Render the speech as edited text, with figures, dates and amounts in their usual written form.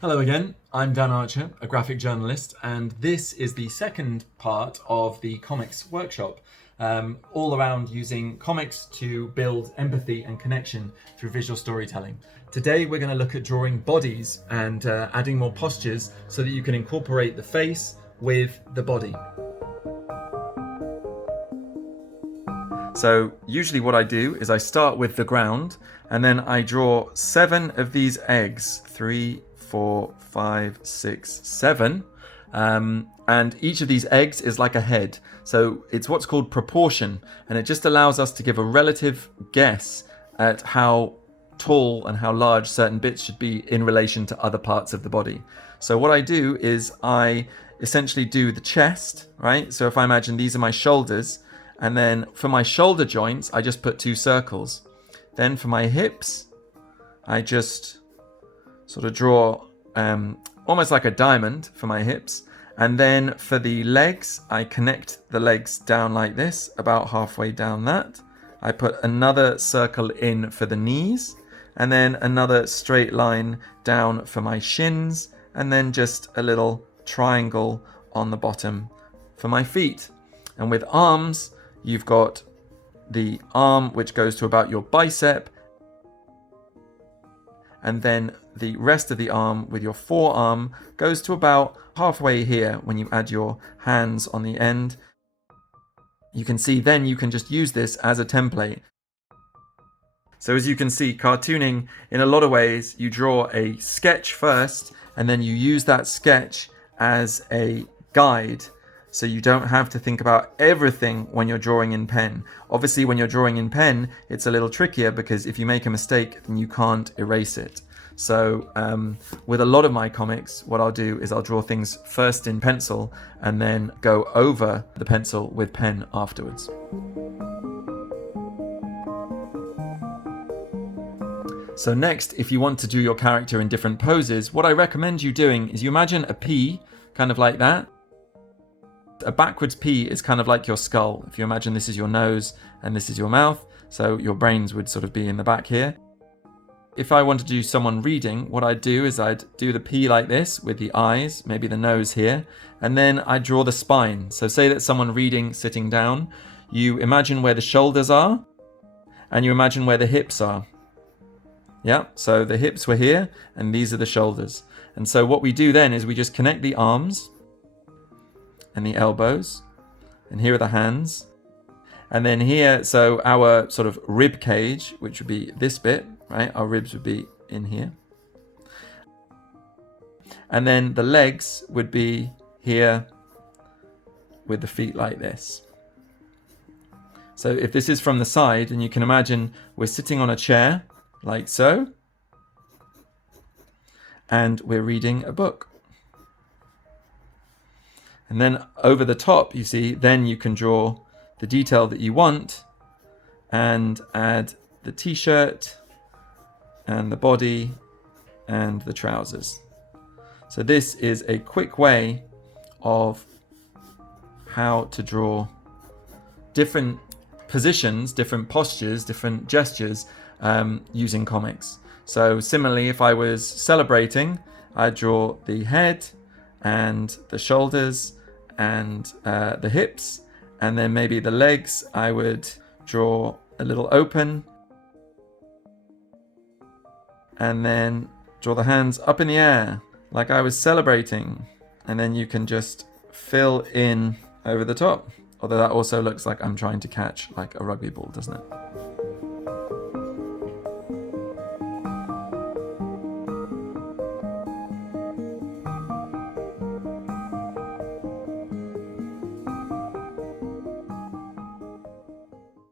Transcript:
Hello again, I'm Dan Archer, a graphic journalist, and this is the second part of the comics workshop, all around using comics to build empathy and connection through visual storytelling. Today we're going to look at drawing bodies and adding more postures so that you can incorporate the face with the body. So usually what I do is I start with the ground and then I draw 7 of these eggs, 3, 4, 5, 6, 7. And each of these eggs is like a head. So it's what's called proportion, and it just allows us to give a relative guess at how tall and how large certain bits should be in relation to other parts of the body. So what I do is I essentially do the chest, right? So if I imagine these are my shoulders, and then for my shoulder joints, I just put 2 circles. Then for my hips, I just sort of draw almost like a diamond for my hips. And then for the legs, I connect the legs down like this, about halfway down that. I put another circle in for the knees, and then another straight line down for my shins, and then just a little triangle on the bottom for my feet. And with arms, you've got the arm which goes to about your bicep, and then the rest of the arm with your forearm goes to about halfway here when you add your hands on the end. You can see then you can just use this as a template. So as you can see, cartooning, in a lot of ways, you draw a sketch first, and then you use that sketch as a guide. So you don't have to think about everything when you're drawing in pen. Obviously, when you're drawing in pen, it's a little trickier because if you make a mistake, then you can't erase it. So with a lot of my comics, what I'll do is I'll draw things first in pencil and then go over the pencil with pen afterwards. So next, if you want to do your character in different poses, what I recommend you doing is you imagine a P, kind of like that. A backwards P is kind of like your skull. If you imagine this is your nose and this is your mouth, so your brains would sort of be in the back here. If I want to do someone reading, what I'd do is I'd do the P like this with the eyes, maybe the nose here, and then I draw the spine. So say that someone reading sitting down, you imagine where the shoulders are and you imagine where the hips are. Yeah, so the hips were here and these are the shoulders. And so what we do then is we just connect the arms and the elbows, and here are the hands, and then here, so our sort of rib cage, which would be this bit, right? Our ribs would be in here, and then the legs would be here with the feet like this. So if this is from the side, then you can imagine we're sitting on a chair like so, and we're reading a book. And then over the top, you see, then you can draw the detail that you want and add the t-shirt and the body and the trousers. So this is a quick way of how to draw different positions, different postures, different gestures using comics. So similarly, if I was celebrating, I'd draw the head and the shoulders and the hips, and then maybe the legs I would draw a little open, and then draw the hands up in the air like I was celebrating, and then you can just fill in over the top, although that also looks like I'm trying to catch like a rugby ball, doesn't it?